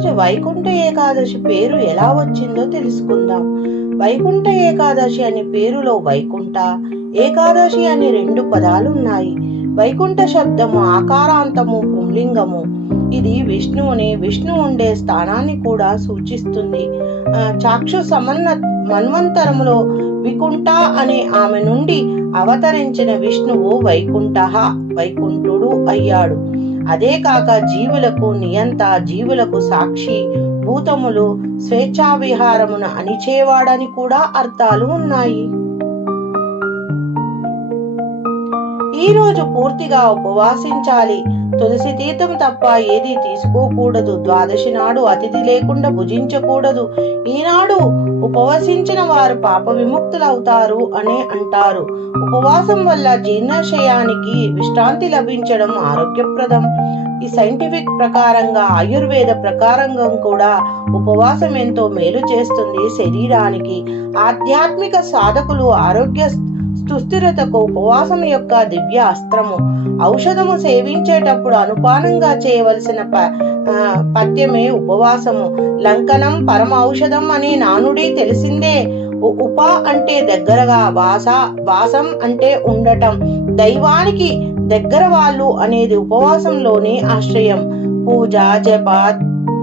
శ్రీ వైకుంఠ ఏకాదశి పేరు ఎలా వచ్చిందో తెలుసుకుందాం. వైకుంఠ ఏకాదశి అనే పేరులో వైకుంఠ ఏకాదశి అనే రెండు పదాలు ఉన్నాయి వైకుంఠ శబ్దము ఆకారాంతము పుంలింగము ఇది విష్ణువుని విష్ణు ఉండే స్థానాన్ని కూడా సూచిస్తుంది. చాక్షు సమన్న మన్వంతరములో వికుంఠ అనే ఆమె నుండి అవతరించిన విష్ణువు వైకుంఠ వైకుంఠుడు అయ్యాడు. అదే కాక జీవులకు నియంత జీవులకు సాక్షి భూతములు స్వేచ్ఛా విహారమున అణిచేవాడని కూడా అర్థాలు ఉన్నాయి. ఈ రోజు పూర్తిగా ఉపవాసించాలి. తులసి తీర్థం తప్ప ఏది తీసుకోకూడదు. ద్వాదశి నాడు అతిథి లేకుండా భుజించకూడదు. ఈనాడు ఉపవసించిన వారు పాప విముక్తులవుతారు అని అంటారు. ఉపవాసం వల్ల జీర్ణాశయానికి విశ్రాంతి లభించడం ఆరోగ్యప్రదం. ఈ సైంటిఫిక్ ప్రకారంగా ఆయుర్వేద ప్రకారంగా కూడా ఉపవాసం ఎంతో మేలు చేస్తుంది శరీరానికి. ఆధ్యాత్మిక సాధకులు ఆరోగ్య సుస్థిరతకు ఉపవాసం యొక్క దివ్య అస్త్రము. ఔషధము సేవించేటప్పుడు అనుపానంగా చేయవలసిన ప ఉపవాసము. లంకనం పరమ ఔషధం అనే నానుడి తెలిసిందే. ఉపా ఉప అంటే దగ్గరగా వాస వాసం అంటే ఉండటం. దైవానికి దగ్గర వాళ్ళు అనేది ఉపవాసంలోని ఆశ్రయం. పూజ జప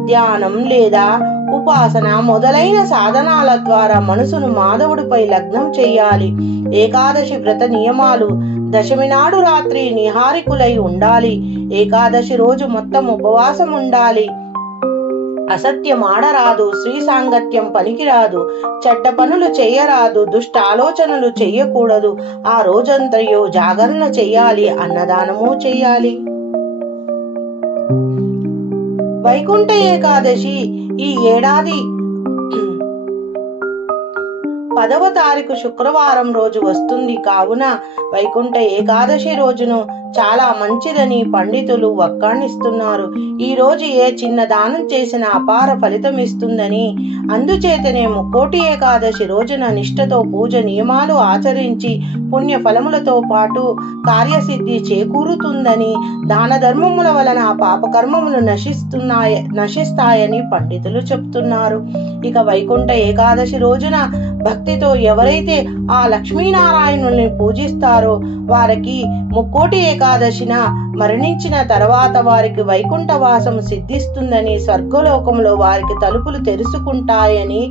ధ్యానం లేదా ఉపాసన మొదలైన సాధనాల ద్వారా మనసును మాధవుడిపై లగ్నం చేయాలి. ఏకాదశి వ్రత నియమాలు దశమి నాడు రాత్రి నిహారికులై ఉండాలి. ఏకాదశి రోజు మొత్తం ఉపవాసం ఉండాలి. అసత్యం ఆడరాదు స్త్రీ సాంగత్యం పనికిరాదు చెడ్డ పనులు చేయరాదు దుష్ట ఆలోచనలు చెయ్యకూడదు ఆ రోజంతయో జాగరణ చెయ్యాలి అన్నదానము చెయ్యాలి వైకుంఠ ఏకాదశి ఈ ఏడాది పదవ తారీఖు శుక్రవారం రోజు వస్తుంది. కావున వైకుంఠ ఏకాదశి రోజును చాలా మంచిదని పండితులు వక్కాణిస్తున్నారు. ఈ రోజు ఏ చిన్న దానం చేసిన అపార ఫలితం ఇస్తుందని అందుచేతనే ముక్కోటి ఏకాదశి రోజున నిష్ఠతో పూజ నియమాలు ఆచరించి పుణ్య ఫలములతో పాటు కార్యసిద్ధి చేకూరుతుందని దాన ధర్మముల వలన పాపకర్మములు నశిస్తున్నాయ నశిస్తాయని పండితులు చెప్తున్నారు. ఇక వైకుంఠ ఏకాదశి రోజున భక్తితో ఎవరైతే ఆ లక్ష్మీనారాయణుల్ని పూజిస్తారో వారికి ముక్కోటి ఏకాదశిన మరణించిన తర్వాత వారికి వైకుంఠ వాసం సిద్ధిస్తుందని స్వర్గలోకంలో వారికి తలుపులు తెరుచుకుంటాయని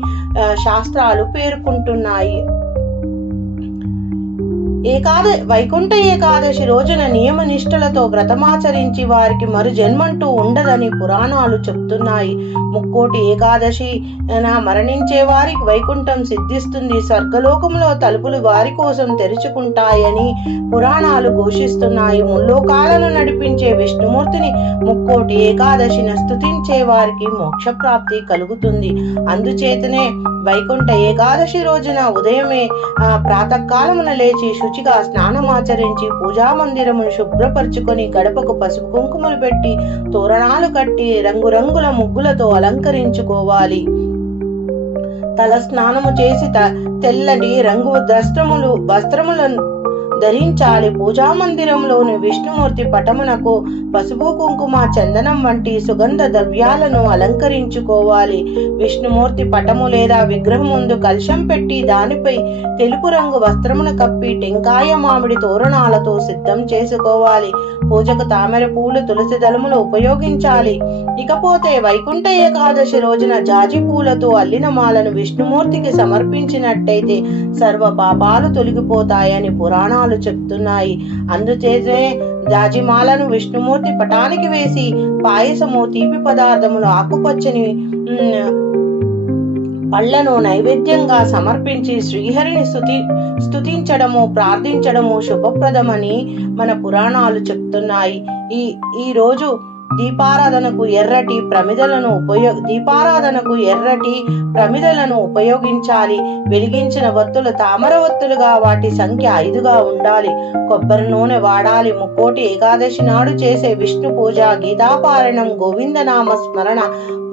శాస్త్రాలు పేర్కొంటున్నాయి. ఏకాద వైకుంఠ ఏకాదశి రోజున నియమ నిష్ఠలతో వ్రతమాచరించి వారికి మరు జన్మంటూ ఉండదని పురాణాలు చెప్తున్నాయి. ముక్కోటి ఏకాదశి మరణించే వారికి వైకుంఠం సిద్ధిస్తుంది. స్వర్గలోకంలో తలుపులు వారి కోసం తెరుచుకుంటాయని పురాణాలు ఘోషిస్తున్నాయి. ముల్లోకాలను నడిపించే విష్ణుమూర్తిని ముక్కోటి ఏకాదశిన స్తుతించే వారికి మోక్షప్రాప్తి కలుగుతుంది. అందుచేతనే వైకుంఠ ఏకాదశి రోజున ఉదయమే ఆ ప్రాతకాలమున లేచి శుచిగా స్నానమాచరించి పూజా మందిరమును శుభ్రపరుచుకొని గడపకు పసుపు కుంకుమలు పెట్టి తోరణాలు కట్టి రంగురంగుల ముగ్గులతో అలంకరించుకోవాలి. తల స్నానము చేసి తెల్లటి రంగు వస్త్రములు వస్త్రములను ధరించాలి. పూజా మందిరంలోని విష్ణుమూర్తి పటమునకు పసుపు కుంకుమ చందనం వంటి సుగంధ ద్రవ్యాలను అలంకరించుకోవాలి. విష్ణుమూర్తి పటము లేదా విగ్రహం ముందు కలశం పెట్టి దానిపై తెలుపు రంగు వస్త్రమును కప్పి టెంకాయ మామిడి తోరణాలతో సిద్ధం చేసుకోవాలి. పూజకు తామర పూలు తులసి దళములు ఉపయోగించాలి. ఇకపోతే వైకుంఠ ఏకాదశి రోజున జాజి పూలతో అల్లిన మాలను విష్ణుమూర్తికి సమర్పించినట్టయితే సర్వ పాపాలు తొలగిపోతాయని పురాణాలు చెప్తున్నాయి. అందుచేతే జాజిమాలను విష్ణుమూర్తి పటానికి వేసి పాయసము తీపి పదార్థములు ఆకుపచ్చని పళ్ళను నైవేద్యంగా సమర్పించి శ్రీహరిని స్థుతి స్థుతించడము ప్రార్థించడము శుభప్రదమని మన పురాణాలు చెప్తున్నాయి. ఈ ఈ రోజు దీపారాధనకు ఎర్రటి ప్రమిదలను ఉపయోగ దీపారాధనకు ఎర్రటి ప్రమిదలను ఉపయోగించాలి. వెలిగించిన వత్తులు తామర వత్తులుగా వాటి సంఖ్య ఐదుగా ఉండాలి. కొబ్బరి నూనె వాడాలి. ముక్కోటి ఏకాదశి నాడు చేసే విష్ణు పూజ గీతాపారణం గోవిందనామ స్మరణ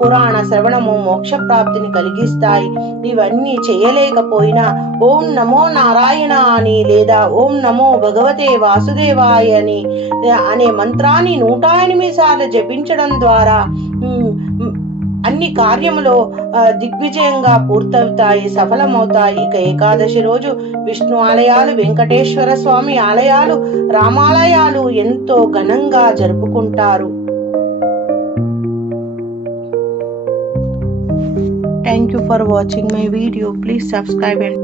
పురాణ శ్రవణము మోక్ష ప్రాప్తిని కలిగిస్తాయి. ఇవన్నీ చేయలేకపోయినా ఓం నమో నారాయణ అని లేదా ఓం నమో భగవతే వాసుదేవాయ అని అనే మంత్రాన్ని నూట ఎనిమిది సార్లు జపించడం ద్వారా అన్ని కార్యములో దిగ్విజయంగా పూర్తవుతాయి సఫలమవుతాయి. ఇక ఏకాదశి రోజు విష్ణు ఆలయాలు వెంకటేశ్వర స్వామి ఆలయాలు రామాలయాలు ఎంతో ఘనంగా జరుపుకుంటారు. Thank you for watching my video please subscribe and